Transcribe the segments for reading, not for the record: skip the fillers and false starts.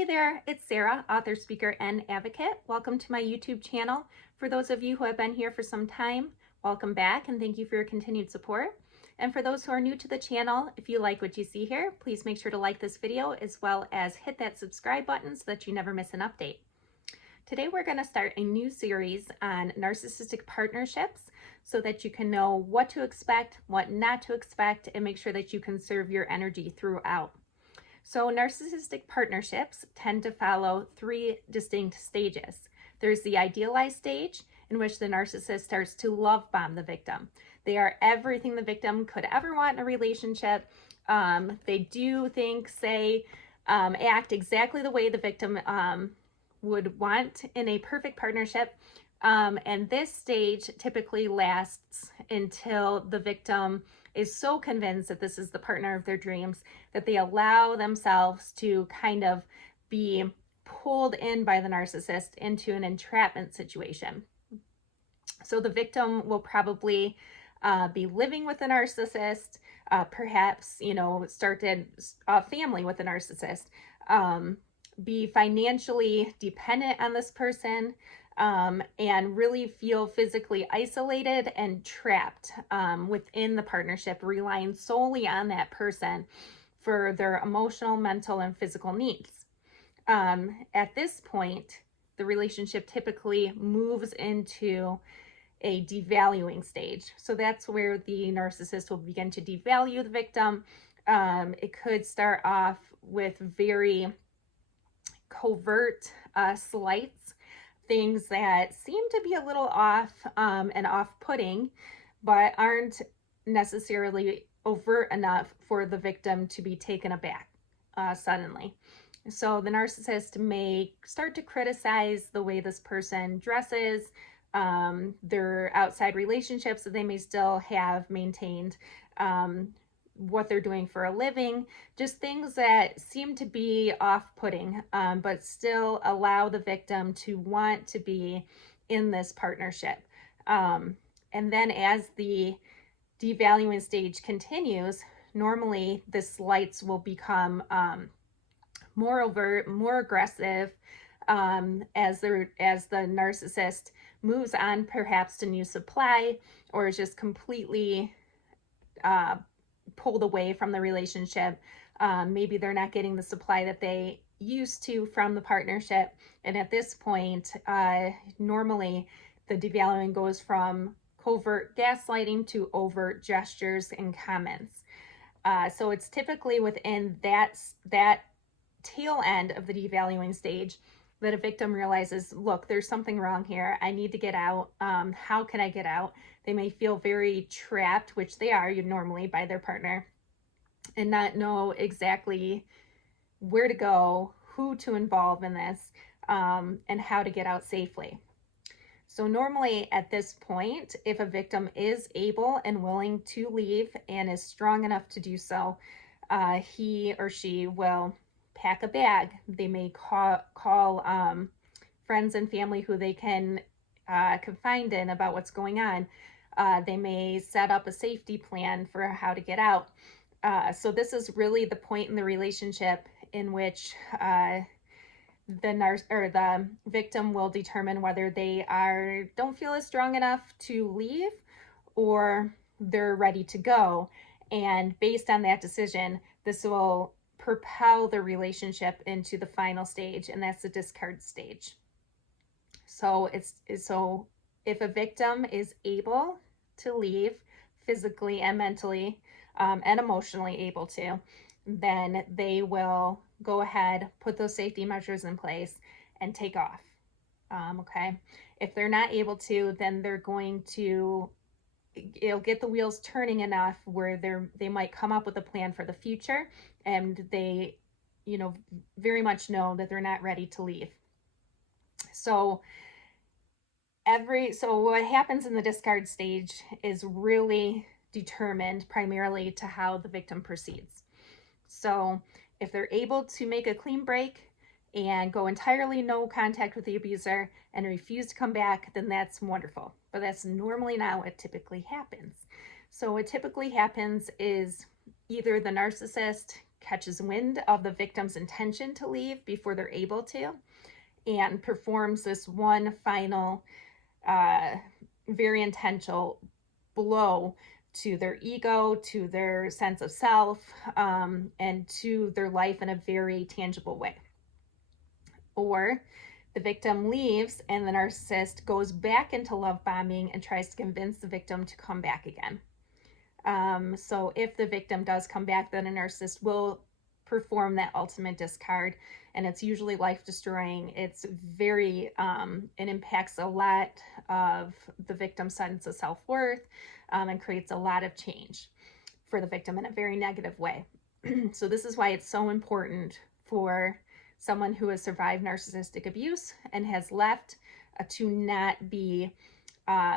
Hey there, it's Sarah, author, speaker, and advocate. Welcome to my YouTube channel. For those of you who have been here for some time, welcome back and thank you for your continued support. And for those who are new to the channel, if you like what you see here, please make sure to like this video as well as hit that subscribe button so that you never miss an update. Today we're going to start a new series on narcissistic partnerships so that you can know what to expect, what not to expect, and make sure that you conserve your energy throughout. So narcissistic partnerships tend to follow three distinct stages. There's the idealized stage, in which the narcissist starts to love bomb the victim. They are everything the victim could ever want in a relationship. They do think, say, act exactly the way the victim would want in a perfect partnership. And this stage typically lasts until the victim is so convinced that this is the partner of their dreams that they allow themselves to kind of be pulled in by the narcissist into an entrapment situation. So the victim will probably be living with the narcissist, perhaps, started a family with the narcissist, be financially dependent on this person, and really feel physically isolated and trapped within the partnership, relying solely on that person for their emotional, mental, and physical needs. At this point, the relationship typically moves into a devaluing stage. So that's where the narcissist will begin to devalue the victim. It could start off with very covert slights, things that seem to be a little off and off-putting, but aren't necessarily overt enough for the victim to be taken aback suddenly. So the narcissist may start to criticize the way this person dresses, their outside relationships that they may still have maintained, what they're doing for a living, just things that seem to be off-putting, but still allow the victim to want to be in this partnership. And then as the devaluing stage continues, normally the slights will become more overt, more aggressive, as the narcissist moves on perhaps to new supply or is just completely pulled away from the relationship. Maybe they're not getting the supply that they used to from the partnership. And at this point, normally the devaluing goes from covert gaslighting to overt gestures and comments. So it's typically within that tail end of the devaluing stage that a victim realizes, look, there's something wrong here. I need to get out. How can I get out? They may feel very trapped, which they are normally by their partner, and not know exactly where to go, who to involve in this, and how to get out safely. So normally at this point, if a victim is able and willing to leave and is strong enough to do so, he or she will pack a bag. They may call friends and family who they can confide in about what's going on. They may set up a safety plan for how to get out. So this is really the point in the relationship in which the victim will determine whether they don't feel as strong enough to leave or they're ready to go. And based on that decision, this will propel the relationship into the final stage, and that's the discard stage. So if a victim is able to leave physically and mentally and emotionally able to, then they will go ahead, put those safety measures in place, and take off. Okay. If they're not able to, then they're going to, it'll get the wheels turning enough where they might come up with a plan for the future, and they, very much know that they're not ready to leave. So what happens in the discard stage is really determined primarily to how the victim proceeds. So if they're able to make a clean break and go entirely no contact with the abuser and refuse to come back, then that's wonderful. But that's normally not what typically happens. So what typically happens is either the narcissist catches wind of the victim's intention to leave before they're able to, and performs this one final, very intentional blow to their ego, to their sense of self, and to their life in a very tangible way. Or the victim leaves and the narcissist goes back into love bombing and tries to convince the victim to come back again. So if the victim does come back, then a narcissist will perform that ultimate discard, and it's usually life destroying. It's very, it impacts a lot of the victim's sense of self-worth, and creates a lot of change for the victim in a very negative way. So this is why it's so important for someone who has survived narcissistic abuse and has left to not be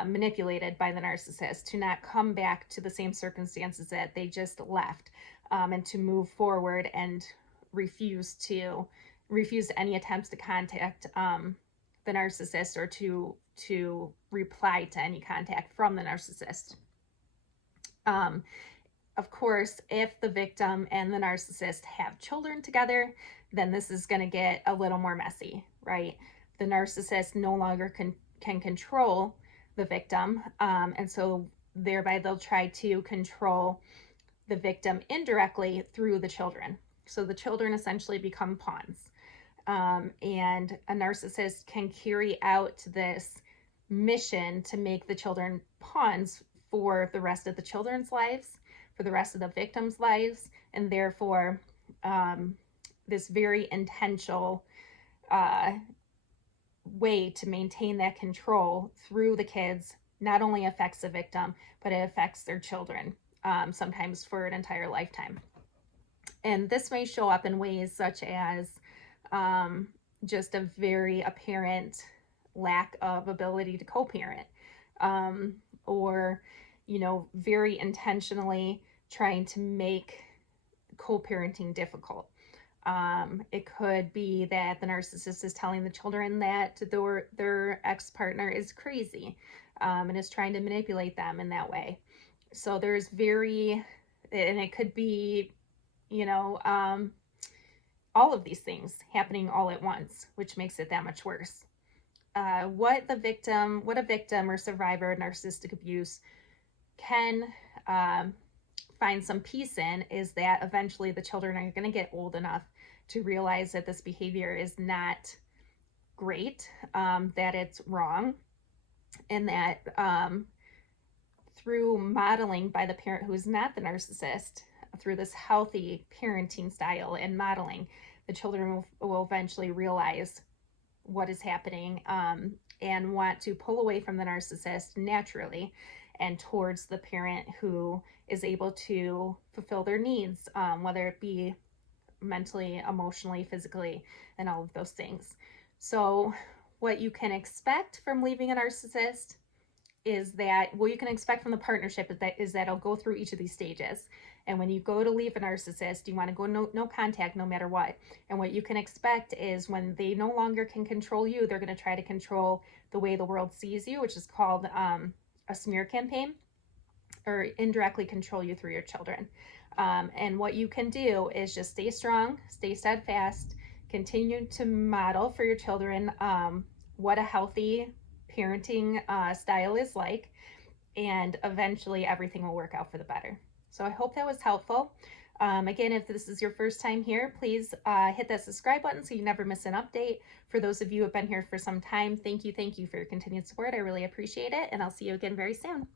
manipulated by the narcissist, to not come back to the same circumstances that they just left, and to move forward and refuse any attempts to contact the narcissist, or to reply to any contact from the narcissist. Of course, if the victim and the narcissist have children together, then this is going to get a little more messy, right? The narcissist no longer can control the victim, and so thereby they'll try to control the victim indirectly through the children. So the children essentially become pawns, and a narcissist can carry out this mission to make the children pawns for the rest of the children's lives, for the rest of the victims' lives, and therefore this very intentional way to maintain that control through the kids not only affects the victim, but it affects their children, sometimes for an entire lifetime. And this may show up in ways such as just a very apparent lack of ability to co-parent, or, you know, very intentionally trying to make co-parenting difficult. It could be that the narcissist is telling the children that their ex-partner is crazy, and is trying to manipulate them in that way. So there's and it could be, you know, all of these things happening all at once, which makes it that much worse. What a victim or survivor of narcissistic abuse can find some peace in is that eventually the children are going to get old enough to realize that this behavior is not great, that it's wrong, and that through modeling by the parent who is not the narcissist, through this healthy parenting style and modeling, the children will eventually realize what is happening, and want to pull away from the narcissist naturally and towards the parent who is able to fulfill their needs, whether it be mentally, emotionally, physically, and all of those things. So what you can expect from leaving a narcissist is that, what you can expect from the partnership is that it'll go through each of these stages. And when you go to leave a narcissist, you want to go no contact no matter what. And what you can expect is when they no longer can control you, they're going to try to control the way the world sees you, which is called a smear campaign, or indirectly control you through your children. And what you can do is just stay strong, stay steadfast, continue to model for your children what a healthy parenting style is like, and eventually everything will work out for the better. So I hope that was helpful. Again, if this is your first time here, please hit that subscribe button so you never miss an update. For those of you who have been here for some time, thank you for your continued support. I really appreciate it, and I'll see you again very soon.